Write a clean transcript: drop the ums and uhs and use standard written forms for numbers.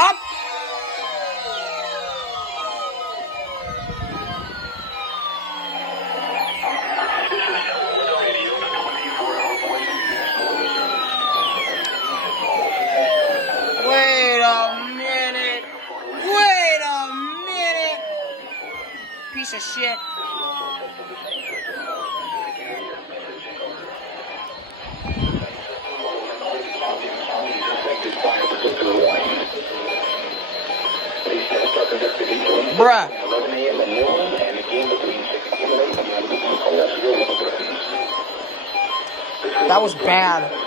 Up! Wait a minute. Wait a minute. Piece of shit. Bruh. That was bad.